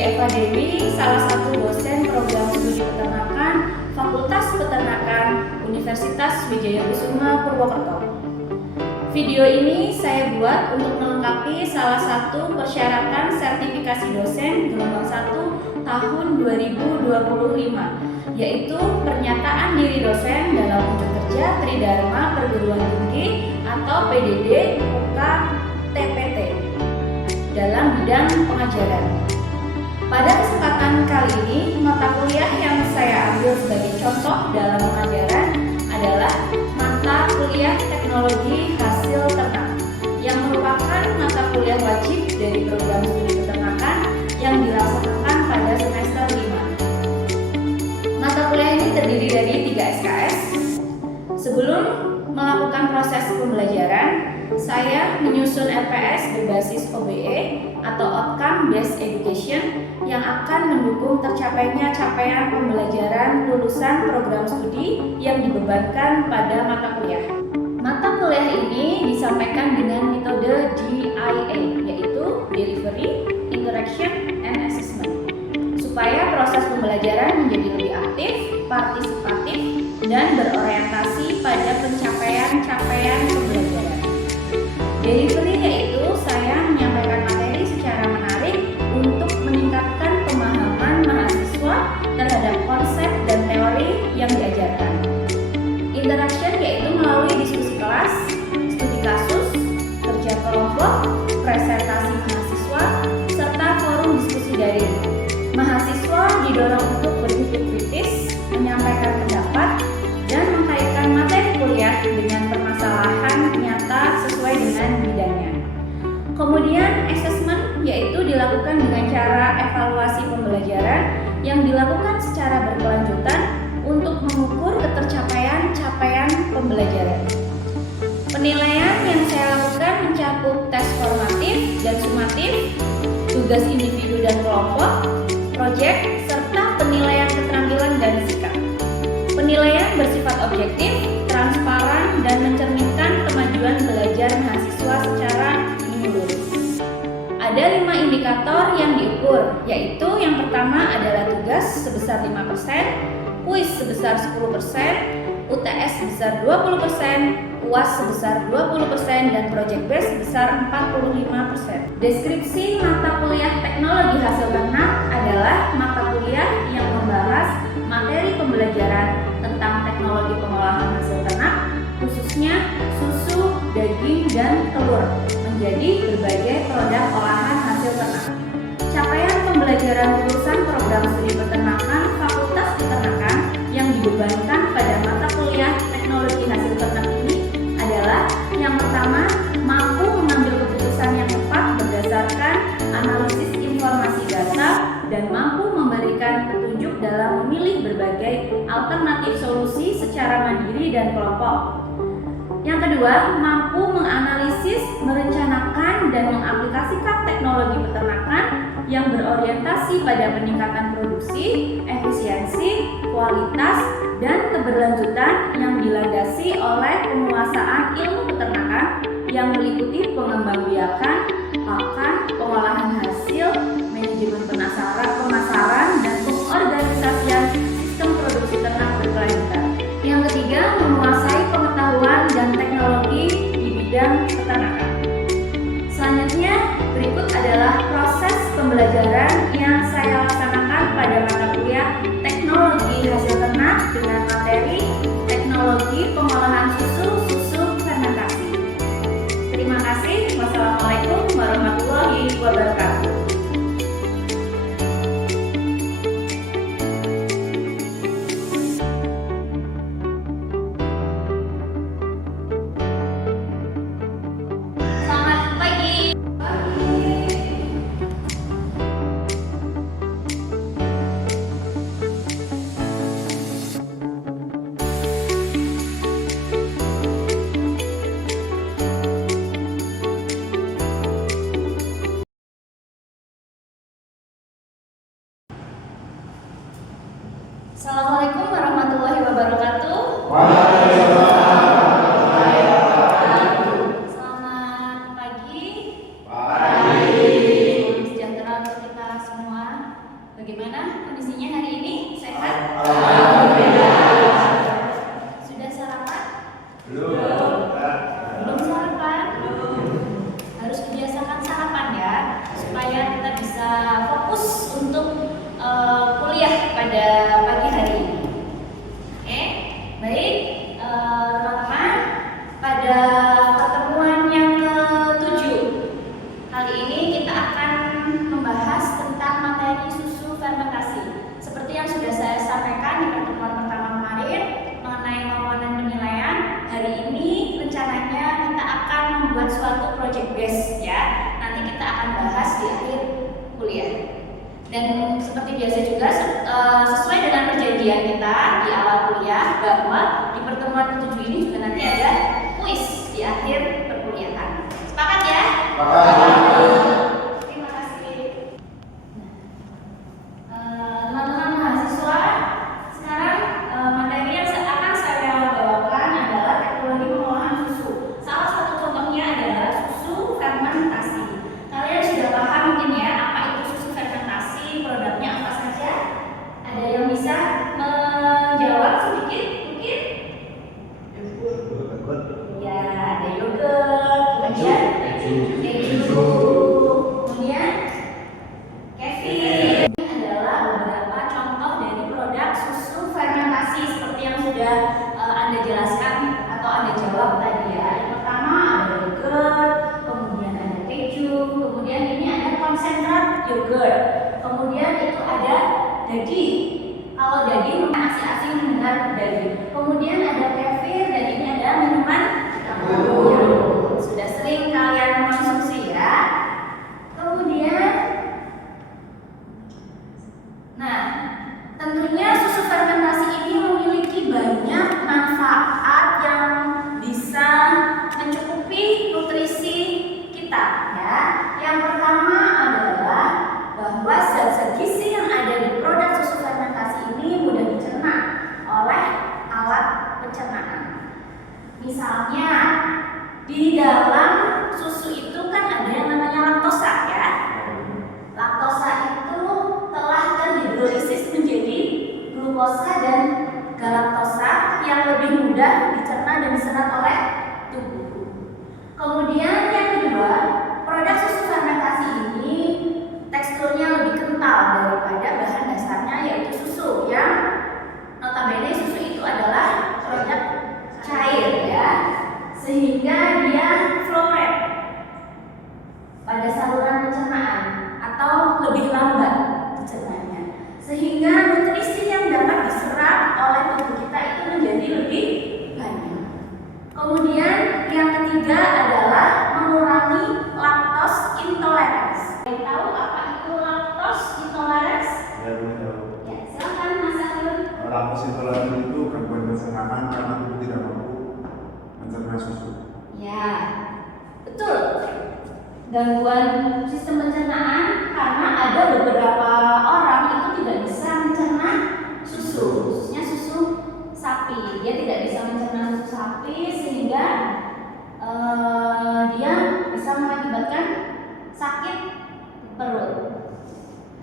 Eva Dewi, salah satu dosen program studi peternakan Fakultas Peternakan Universitas Wijayabusuma Purwokerto. Video ini saya buat untuk melengkapi salah satu persyaratan sertifikasi dosen gelombang 1 tahun 2025, yaitu pernyataan diri dosen dalam unjuk kerja Tridharma Perguruan Tinggi atau PDD UK TPT dalam bidang pengajaran. Pada kesempatan kali ini, mata kuliah yang saya ambil sebagai contoh dalam pengajaran adalah mata kuliah teknologi hasil ternak yang merupakan mata kuliah wajib dari program studi peternakan yang dilaksanakan pada semester 5. Mata kuliah ini terdiri dari 3 SKS. Sebelum melakukan proses pembelajaran, saya menyusun LPS berbasis OBE atau Outcome Based Education yang akan mendukung tercapainya capaian pembelajaran lulusan program studi yang dibebankan pada mata kuliah. Mata kuliah ini disampaikan dengan metode DIA, yaitu Delivery, Interaction, and Assessment, supaya proses pembelajaran menjadi lebih aktif, partisipatif, dan berorientasi pada pencapaian pembelajaran. Delivery yaitu saya menyampaikan materi secara menarik untuk meningkatkan pemahaman mahasiswa terhadap konsep dan teori yang diajarkan. Interaction yaitu melalui diskusi kelas, studi kasus, kerja kelompok, presentasi mahasiswa, serta forum diskusi daring. Mahasiswa didorong untuk berpikir kritis, menyampaikan pendapat, dan mengkaitkan materi kuliah dengan permasalahan nyata sesuai dengan bidangnya. Kemudian assessment yaitu dilakukan dengan cara evaluasi pembelajaran yang dilakukan secara berkelanjutan untuk mengukur capaian pembelajaran. Penilaian yang saya lakukan mencakup tes formatif dan sumatif, tugas individu dan kelompok, proyek, serta penilaian keterampilan dan sikap. Penilaian bersifat objektif, transparan, dan mencerminkan kemajuan belajar mahasiswa secara menyeluruh. Ada 5 indikator yang diukur, yaitu yang pertama adalah tugas sebesar 5%, kuis sebesar 10%, UTS sebesar 20%, UAS sebesar 20%, dan project base sebesar 45%. Deskripsi mata kuliah teknologi hasil ternak adalah mata kuliah yang membahas materi pembelajaran tentang teknologi pengolahan hasil ternak, khususnya susu, daging, dan telur, menjadi berbagai produk olahan hasil ternak. Capaian pembelajaran lulusan program studi peternakan Fakultas Peternakan yang dibebankan pada mata kuliah teknologi hasil ternak ini adalah yang pertama, mampu mengambil keputusan yang tepat berdasarkan analisis informasi data dan mampu memberikan petunjuk dalam memilih berbagai alternatif solusi secara mandiri dan kelompok. Yang kedua, mampu menganalisis, merencanakan, dan mengaplikasikan teknologi peternakan yang berorientasi pada peningkatan produksi, efisiensi, kualitas, dan keberlanjutan yang dilandasi oleh penguasaan ilmu peternakan yang meliputi pengembangbiakan, pakan, pengolahan hasil, manajemen pemasaran, dan pengorganisasian sistem produksi ternak berkelanjutan. Yang ketiga, menguasai pengetahuan dan teknologi di bidang peternakan. Selanjutnya, berikut adalah proses pembelajaran yang saya laksanakan pada mata kuliah teknologi hasil ternak dengan materi teknologi pengolahan susu fermentasi. Terima kasih. Wassalamualaikum warahmatullahi wabarakatuh. Assalamualaikum warahmatullahi wabarakatuh. Selamat pagi. Salam sejahtera untuk kita semua. bisa fokus untuk kuliah pada pagi hari ini. Oke, baik teman-teman, pada pertemuan yang ke-7 kali ini kita akan membahas tentang materi susu fermentasi. Seperti yang sudah saya sampaikan di pertemuan pertama kemarin mengenai kemampuan dan penilaian, hari ini rencananya kita akan membuat suatu project base ya. Nanti kita akan bahas di akhir kuliah. Dan seperti biasa juga sesuai dengan perjanjian kita di awal kuliah bahwa di pertemuan ke-7 ini juga nanti ada kuis di akhir perkuliahan. Sepakat ya? Terima kasih. Teman-teman mahasiswa, sekarang materi yang akan saya bawakan adalah teknologi pengolahan susu. Salah satu contohnya adalah susu fermentasi. Kalian sudah paham mungkin ya apa itu susu fermentasi, produknya apa saja? Ada yang bisa menjawab sedikit mungkin? Ya, ada yogurt, kemudian keju, kemudian kefir. Ini adalah beberapa contoh dari produk susu fermentasi seperti yang sudah Anda jelaskan atau Anda jawab tadi ya. Yang pertama ada yogurt, kemudian ada keju, kemudian ini ada konsentrat yogurt, kemudian itu ada daging. Kalau daging masih asing mendengar daging. Kemudian ada kefir dan ini ada minuman yang sudah sering kalian konsumsi ya. Kemudian, nah tentunya susu fermentasi ini memiliki banyak manfaat yang bisa mencukupi nutrisi kita ya. Yang pertama adalah bahwa zat-zat gizi yang ada di produk susu fermentasi ini mudah dicerna oleh alat pencernaan. Misalnya di dalam susu itu kan ada yang namanya laktosa ya. Laktosa itu telah terhidrolisis menjadi glukosa dan galaktosa yang lebih mudah dicerna dan diserap oleh tubuh. Kemudian yang kedua, produk susu fermentasi ini teksturnya lebih kental daripada bahan dasarnya yaitu susu yang notabene susu itu adalah produk cair ya, sehingga dia flow rate pada saluran pencernaan atau lebih lambat pencernanya, sehingga nutrisi yang dapat diserap oleh tubuh kita itu menjadi lebih banyak. Kemudian yang ketiga adalah mengurangi lactose intolerance. Tahu apa itu lactose intolerance? Ya, tahu. Ya, silakan Mas Alun. Lactose intoleran itu gangguan pencernaan karena tubuh tidak mampu mencerna susu. Ya, betul. Gangguan sistem pencernaan karena ada beberapa orang itu tidak bisa mencerna susu, khususnya susu sapi. Dia tidak bisa mencerna susu sapi sehingga dia bisa mengakibatkan sakit perut.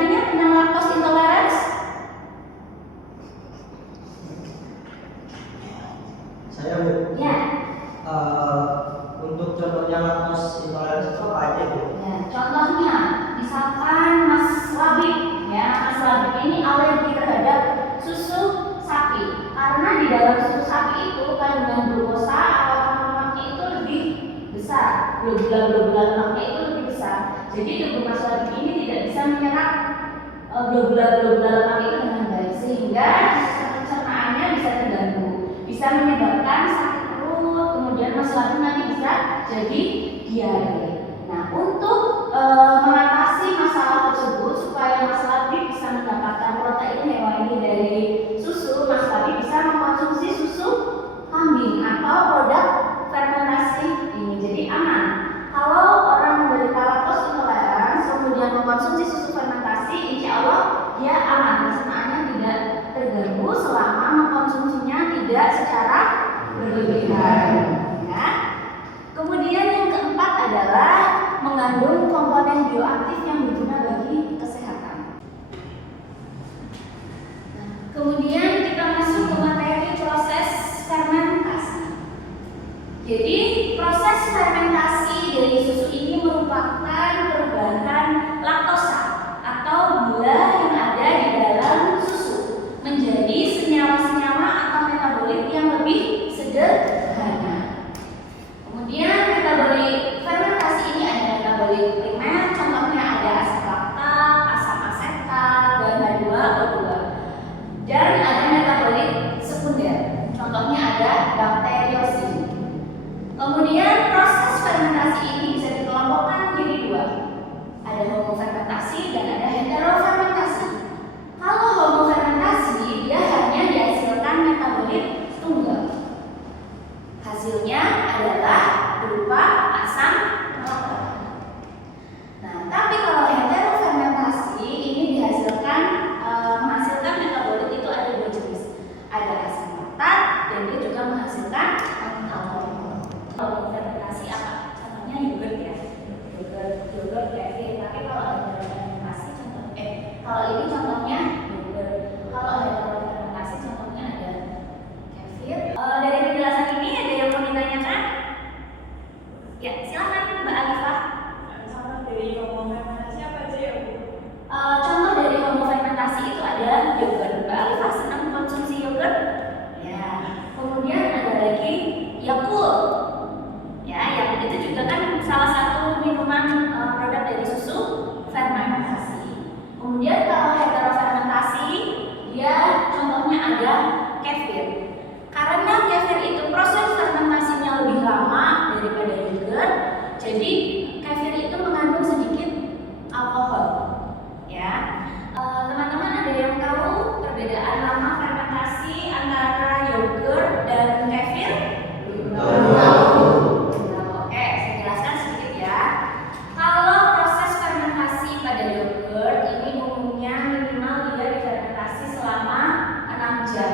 Hanya tentang lactose intolerance. Saya Bu. Ya. Untuk contohnya lactose intolerance itu apa aja Bu? Ya, contohnya misalkan Mas Labib, ya Mas Labib ini alergi terhadap susu sapi karena di dalam susu sapi itu kandungan glukosa atau lemaknya itu lebih besar, globula lemaknya itu lebih besar. Jadi tubuh Mas Labib ini tidak bisa menyerap globula lemak itu dengan baik sehingga sistem pencernaannya bisa terganggu, bisa menyebabkan sakit perut, kemudian Mas Labib nanti bisa jadi diare. Nah, untuk mengatasi masalah tersebut supaya Mas Labib bisa mendapatkan protein hewani dari susu, Mas Labib bisa mengkonsumsi susu kambing atau produk fermentasi ini. Jadi aman. Kalau orang menderita lactose intolerance kemudian mengkonsumsi susu fermentasi, insya Allah dia aman, pencernaannya tidak terganggu selama mengkonsumsinya tidak secara berlebihan. Ya. Kemudian yang keempat adalah mengandung komponen bioaktif yang berguna bagi kesehatan. Nah, kemudian kita masuk ke materi proses fermentasi. Jadi proses fermentasi dari susu ini merupakan perubahan laktosa homofermentasi dan ada heterofermentasi. Kalau homofermentasi dia hanya dihasilkan metabolit tunggal. Hasilnya adalah berupa asam laktat. Nah, tapi kalau heterofermentasi ini dihasilkan menghasilkan metabolit itu ada dua jenis. Ada asam laktat dan dia juga menghasilkan alkohol. Kalau fermentasi apa? Contohnya yogurt ya. Yogurt kefir. Tapi kalau ada fermentasi kalau ini contohnya yogurt. Kalau heterofermentasi contohnya ada kefir. Dari penjelasan ini ada yang mau ditanyakan? Ya, silakan Mbak Alifah. Contoh dari homofermentasi apa aja ya, Bu? Contoh dari homofermentasi itu ada yogurt. Mbak Alifah senang konsumsi yogurt? Ya. Kemudian ada lagi Yakult. Ya, yang itu juga kan salah satu minuman produk dari susu fermentasi. Kemudian kalau heterofermentasi, dia contohnya ada kefir. Karena kefir itu proses fermentasinya lebih lama daripada yogurt, jadi kefir itu mengandung sedikit alkohol. Ya, teman-teman ada yang tahu perbedaan lama fermentasi antara yogurt dan kefir? Oke, saya jelaskan sedikit ya. Kalau proses fermentasi pada yogurt ini umumnya minimal dia difermentasi selama 6 jam.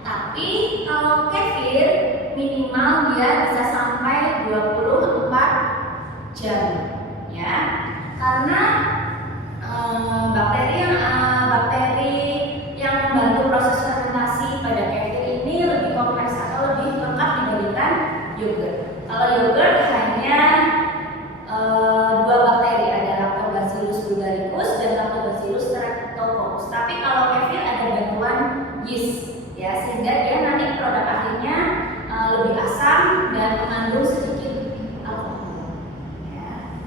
Tapi kalau kefir minimal dia bisa sampai 24 jam. Ya, karena bakteri yang membantu proses fermentasi pada kefir ini lebih kompleks atau lebih lengkap dibandingkan yogurt. Kalau yogurt hanya dua bakteri, ada Lactobacillus bulgaricus dan Lactobacillus streptococcus. Tapi kalau kefir ada bantuan yeast, ya, sehingga dia nanti produk akhirnya lebih asam dan mengandung sedikit alkohol. Ya.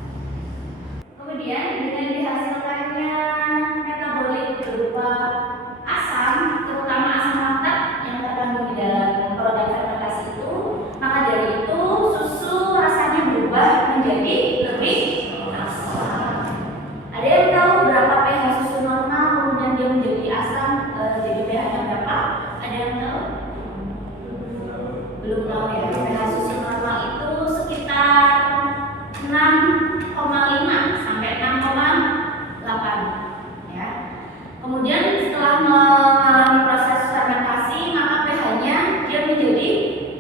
Kemudian dengan dihasilkannya metabolit berupa asam, terutama asam laktat yang terkandung di dalam produk fermentasi itu, maka dari itu susu rasanya berubah menjadi lebih asam. Ada yang tahu berapa pH susu normal kemudian dia menjadi asam, jadi pH-nya berapa? Ada yang tahu? Belum tahu ya. pH susu normal itu sekitar 6,5 sampai 6,8 ya. Kemudian setelah mengalami proses fermentasi maka pH-nya dia menjadi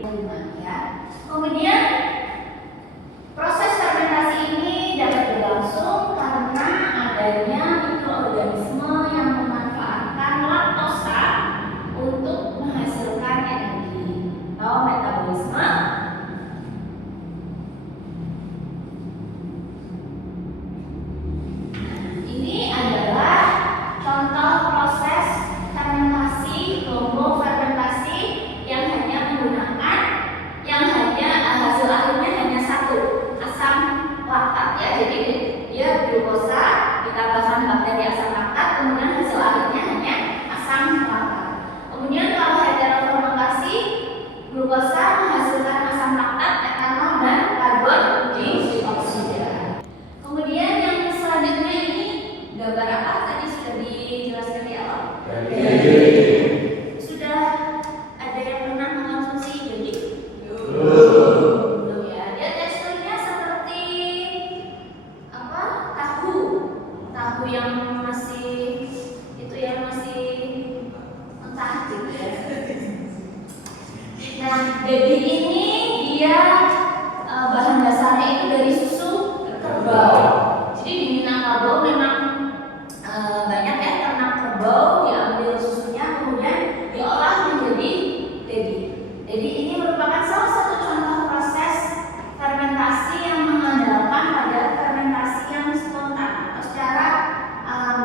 5 ya. Kemudian proses fermentasi ini dapat berlangsung karena adanya mikroorganisme yang memanfaatkan laktosa untuk menghasilkan energi atau metabolisme. Ini adalah contoh proses fermentasi, homofermentasi yang hanya menggunakan hasil akhirnya hanya satu, asam laktat ya. Jadi dia glukosa ditambahkan bakteri asam laktat, kemudian hasil akhirnya hanya asam laktat. Kemudian kalau heterofermentasi, glukosa menghasilkan asam laktat, etanol dan karbon dioksida. Kemudian yang selanjutnya ini gambar apa? Tadi sudah dijelaskan di awal. Sudah ada yang pernah mengonsumsi daging? Belum ya. Dia teksturnya seperti apa? Tahu yang masih mentah gitu ya. Nah, daging ini dia bahan dasarnya itu dari susu kerbau. Jadi di Minangkabau memang banyak ya ternak kerbau, diambil susunya kemudian diolah menjadi daging. Jadi ini merupakan salah satu contoh proses fermentasi yang mengandalkan pada fermentasi yang spontan atau secara alami.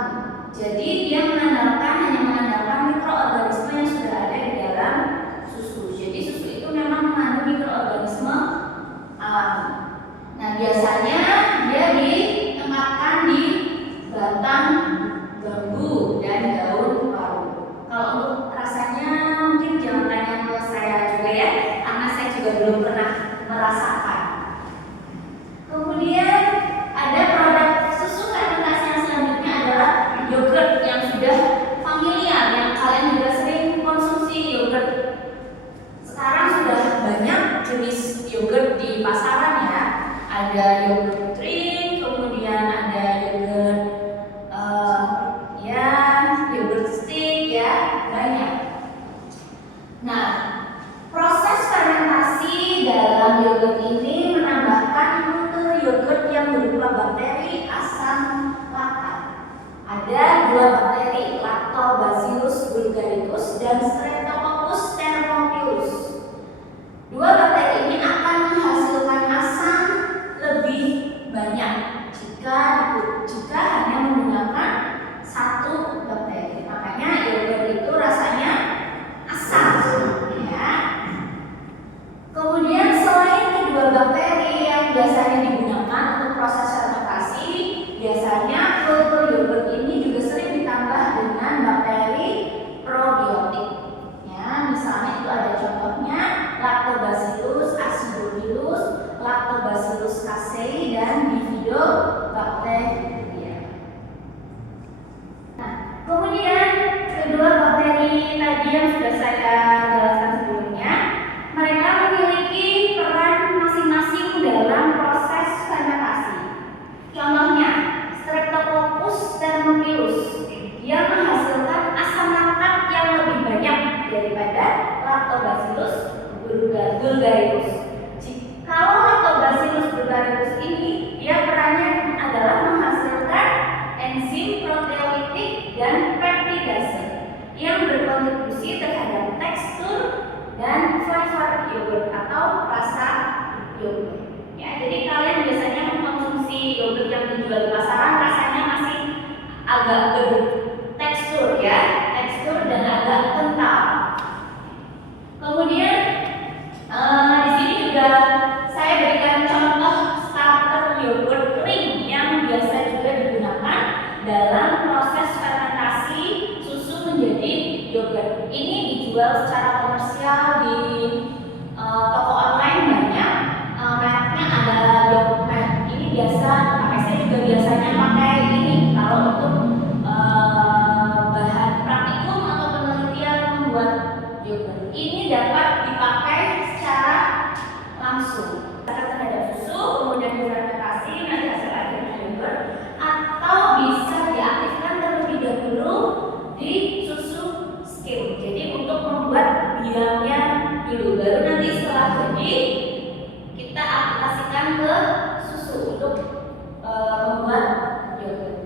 bakteri Lactobacillus bulgaricus dan Streptococcus thermophilus. Dua bakteri ini akan menghasilkan asam lebih banyak jika hanya menggunakan satu bakteri. Makanya yogurt itu rasanya asam, ya. Kemudian selain kedua bakteri yang biasanya digunakan untuk proses fermentasi, biasanya kultur yogurt ini juga sering ditambah dengan bakteri probiotik. Ya, misalnya itu ada contohnya Lactobacillus acidophilus, Lactobacillus casei, dan Bifidobacteria. Nah, kemudian kedua bakteri tadi yang sudah saya jelaskan sebelumnya, mereka memiliki peran masing-masing dalam proses fermentasi. Contohnya, Streptococcus thermophilus yang menghasilkan asam laktat yang lebih banyak daripada Lactobacillus bulgaricus. Kalau Lactobacillus bulgaricus ini, dia perannya adalah menghasilkan enzim proteolitik dan peptidase yang berkontribusi terhadap tekstur dan flavor yogurt atau rasa yogurt. Ya, jadi kalian biasanya mengkonsumsi yogurt yang dijual di pasaran rasanya masih agak bertekstur, ya, tekstur dan agak kental. Kemudian di sini juga saya berikan contoh starter yogurt kering yang biasa juga digunakan dalam proses fermentasi susu menjadi yogurt. Ini dijual secara komersial di toko online banyak. Mereknya ada Yogurt. Ini biasa pakai, saya juga biasanya pakai ini kalau untuk bahan praktikum atau penelitian membuat yogurt. Ini dapat dipakai secara langsung terhadap susu, kemudian difermentasi, nanti hasil akhirnya yogurt, atau bisa diaktifkan terlebih dahulu di susu skim. Jadi untuk membuat biangnya dulu, baru nanti setelah jadi kita aplikasikan ke susu untuk membuat yogurt.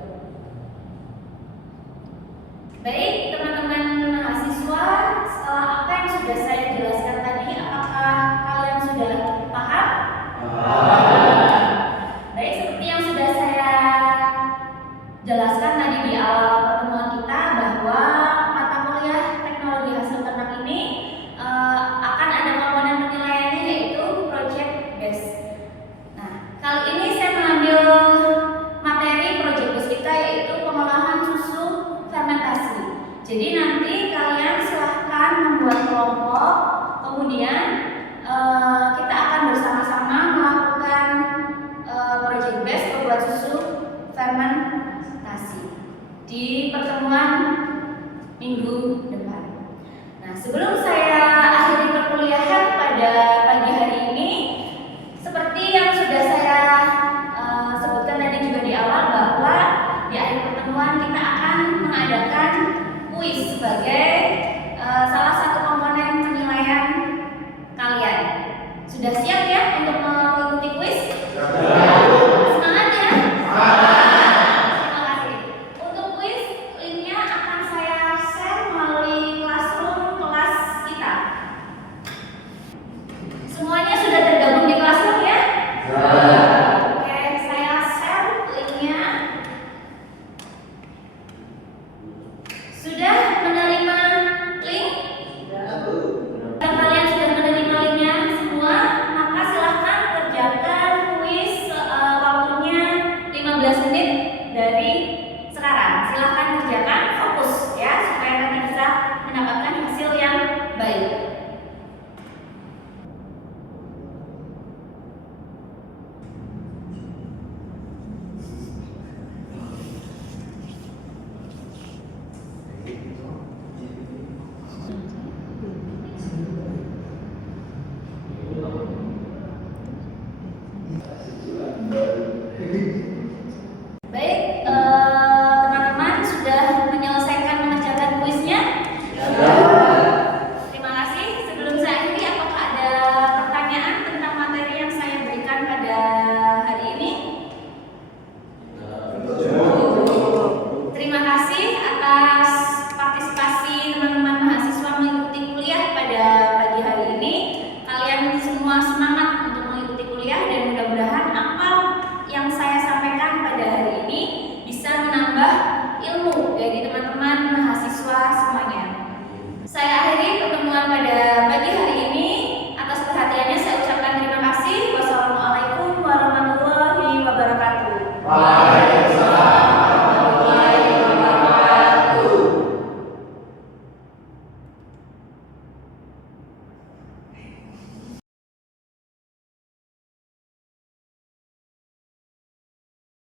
Baik teman-teman mahasiswa, setelah apa yang sudah saya jelaskan tadi, apakah kalian sudah paham? Baik, seperti yang sudah saya jelaskan tadi di awal pertemuan kita, bahwa mata kuliah teknologi hasil ternak ini akan ada komponen penilaiannya, yaitu project based. Nah, kali ini saya mengambil materi project based kita, yaitu pengolahan susu fermentasi. Jadi nanti kalian silahkan membuat kelompok, kemudian kita akan bersama-sama melakukan project based membuat susu fermentasi di pertemuan minggu depan. Nah, sebelum saya akhiri perkuliahan pada pagi hari ini, seperti yang sudah saya sebutkan tadi juga di awal, bahwa di akhir pertemuan kita akan mengadakan kuis sebagai salah satu